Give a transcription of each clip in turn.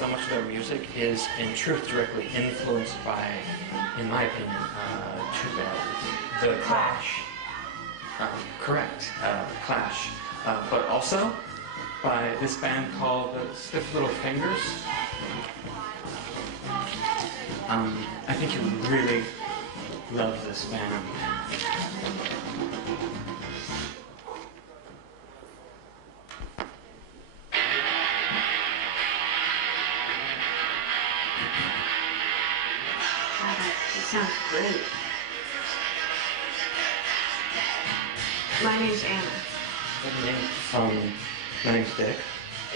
so much of their music is, in truth, directly influenced by, in my opinion, two bands. The Clash. Correct. The Clash. But also by this band called the Stiff Little Fingers. I think you would really love this band. It sounds great. My name's Anna. My name's Dick.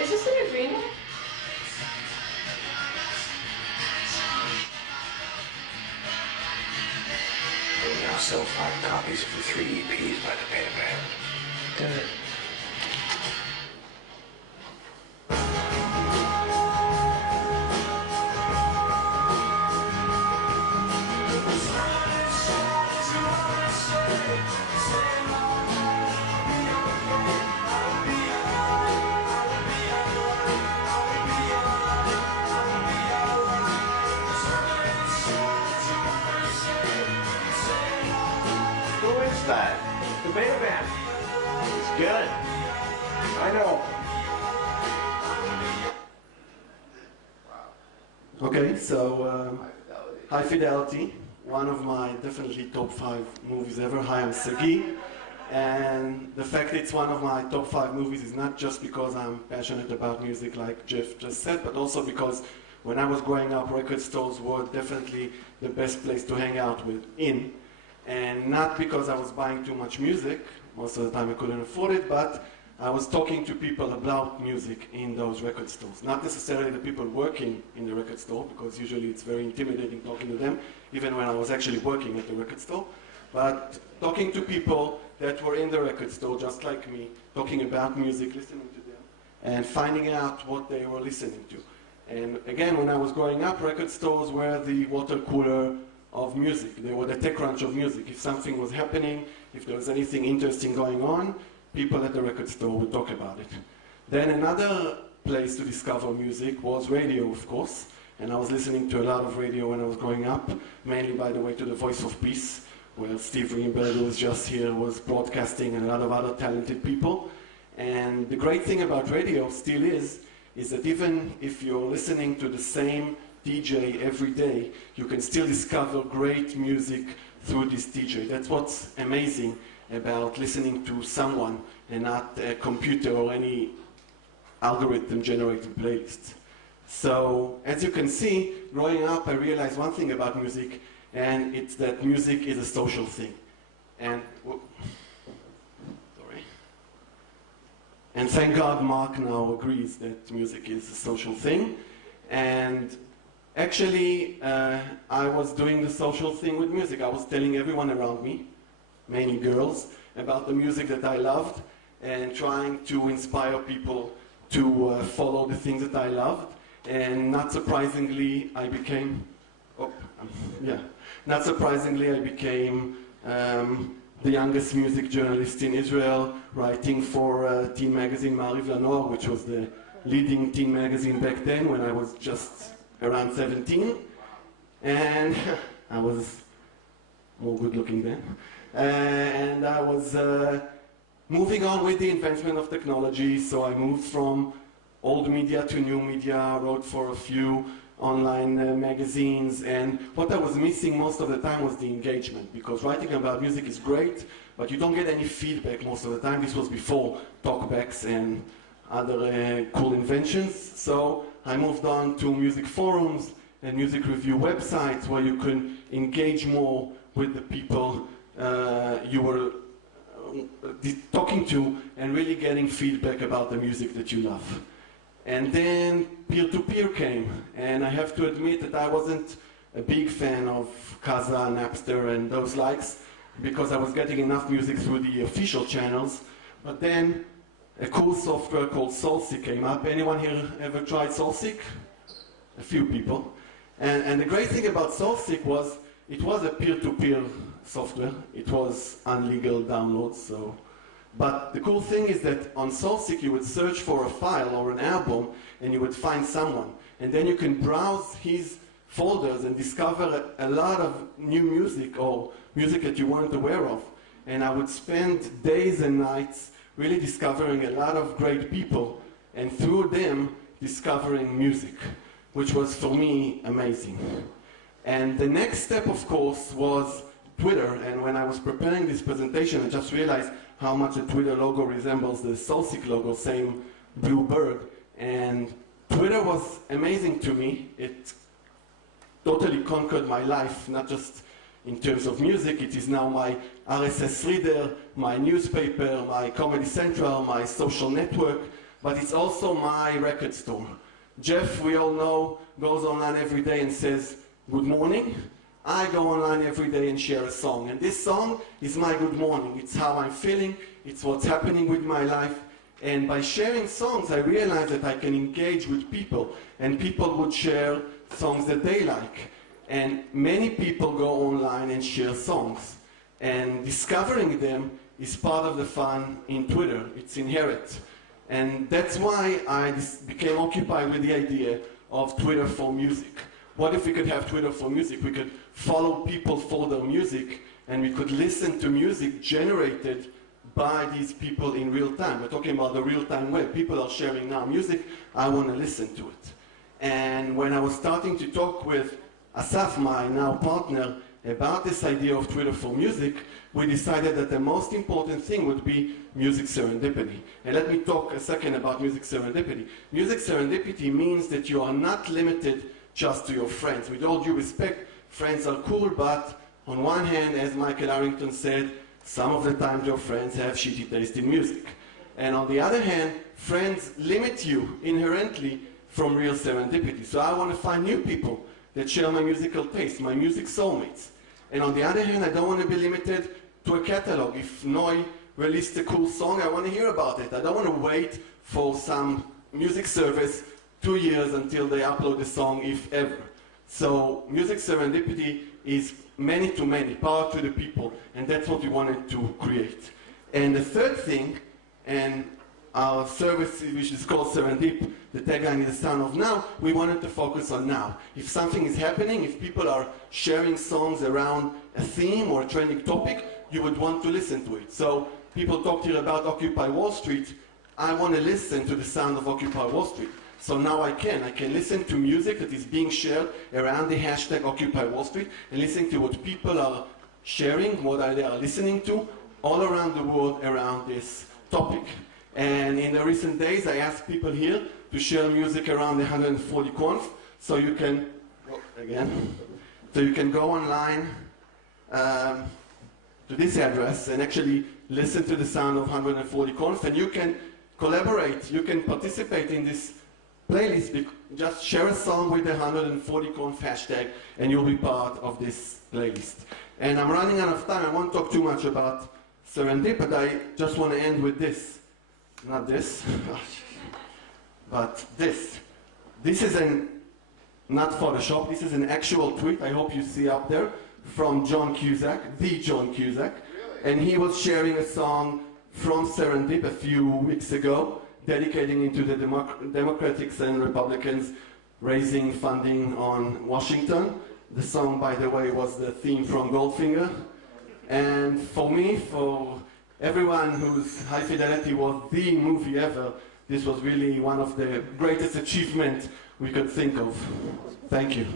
Is this an agreement? We will now sell 5 copies of the 3 EPs by the Beta Band. Good. The Beta Band. It's good. I know. Okay, so High Fidelity, one of my definitely top 5 movies ever. Hi, I'm Sagee. And the fact it's one of my top 5 movies is not just because I'm passionate about music like Jeff just said, but also because when I was growing up, record stores were definitely the best place to hang out in. And not because I was buying too much music, most of the time I couldn't afford it, but I was talking to people about music in those record stores. Not necessarily the people working in the record store, because usually it's very intimidating talking to them, even when I was actually working at the record store, but talking to people that were in the record store, just like me, talking about music, listening to them, and finding out what they were listening to. And again, when I was growing up, record stores were the water cooler of music. They were the TechCrunch of music. If something was happening, if there was anything interesting going on, people at the record store would talk about it. Then another place to discover music was radio, of course. And I was listening to a lot of radio when I was growing up, mainly, by the way, to the Voice of Peace, where Steve Greenberg, who was just here, was broadcasting, and a lot of other talented people. And the great thing about radio still is that even if you're listening to the same DJ every day, you can still discover great music through this DJ. That's what's amazing about listening to someone and not a computer or any algorithm-generated playlist. So, as you can see, growing up, I realized one thing about music, and it's that music is a social thing. And And thank God Mark now agrees that music is a social thing. And actually, I was doing the social thing with music. I was telling everyone around me, mainly girls, about the music that I loved and trying to inspire people to follow the things that I loved. And not surprisingly, I became, the youngest music journalist in Israel, writing for teen magazine Ma'ariv LaNoar, which was the leading teen magazine back then when I was just around 17. And I was more good looking then. And I was moving on with the advancement of technology, so I moved from old media to new media, wrote for a few online magazines, and what I was missing most of the time was the engagement, because writing about music is great, but you don't get any feedback most of the time. This was before talkbacks and other cool inventions, so I moved on to music forums and music review websites where you can engage more with the people you were talking to and really getting feedback about the music that you love. And then peer-to-peer came, and I have to admit that I wasn't a big fan of Kazaa, Napster, and those likes, because I was getting enough music through the official channels. But then a cool software called SoulSeek came up. Anyone here ever tried SoulSeek? A few people. And the great thing about SoulSeek was it was a peer-to-peer software. It was unlegal downloads, so. But the cool thing is that on SoulSeek you would search for a file or an album and you would find someone. and then you can browse his folders and discover a lot of new music or music that you weren't aware of. And I would spend days and nights really discovering a lot of great people, and through them discovering music, which was for me amazing. And the next step, of course, was Twitter. And when I was preparing this presentation, I just realized how much the Twitter logo resembles the Soulseek logo, same blue bird. And Twitter was amazing to me. It totally conquered my life, not just in terms of music. It is now my RSS reader, my newspaper, my Comedy Central, my social network, but it's also my record store. Jeff, we all know, goes online every day and says, "Good morning." I go online every day and share a song. And this song is my good morning. It's how I'm feeling. It's what's happening with my life. And by sharing songs, I realized that I can engage with people, and people would share songs that they like. And many people go online and share songs. And discovering them is part of the fun in Twitter. It's inherent. And that's why I became occupied with the idea of Twitter for music. What if we could have Twitter for music? We could follow people for their music, and we could listen to music generated by these people in real time. We're talking about the real-time web. People are sharing now music. I want to listen to it. And when I was starting to talk with Asaf, my now partner, about this idea of Twitter for music, we decided that the most important thing would be music serendipity. And let me talk a second about music serendipity. Music serendipity means that you are not limited just to your friends. With all due respect, friends are cool, but on one hand, as Michael Arrington said, some of the time your friends have shitty taste in music. And on the other hand, friends limit you inherently from real serendipity. So I want to find new people that share my musical taste, my music soulmates. And on the other hand, I don't want to be limited to a catalog. If Noi released a cool song, I want to hear about it. I don't want to wait for some music service 2 years until they upload the song, if ever. So music serendipity is many to many, power to the people, and that's what we wanted to create. And the third thing, and our service, which is called Serendip, the tagline is the sound of now, we wanted to focus on now. If something is happening, if people are sharing songs around a theme or a trending topic, you would want to listen to it. So people talked here about Occupy Wall Street. I want to listen to the sound of Occupy Wall Street. So now I can listen to music that is being shared around the hashtag Occupy Wall Street, and listen to what people are sharing, what they are listening to all around the world around this topic. And in the recent days, I asked people here to share music around the 140 Conf, so you can, so you can go online to this address and actually listen to the sound of 140 Conf, and you can collaborate, you can participate in this playlist. Just share a song with the 140 Conf hashtag, and you'll be part of this playlist. And I'm running out of time. I won't talk too much about Serendip, but I just want to end with this. Not this, but this. This is not Photoshop, this is an actual tweet, I hope you see up there, from John Cusack, the John Cusack. Really? And he was sharing a song from Serendip a few weeks ago, dedicating it to the Democrats and Republicans raising funding on Washington. The song, by the way, was the theme from Goldfinger. And for me, for everyone whose High Fidelity was the movie ever, this was really one of the greatest achievements we could think of. Thank you.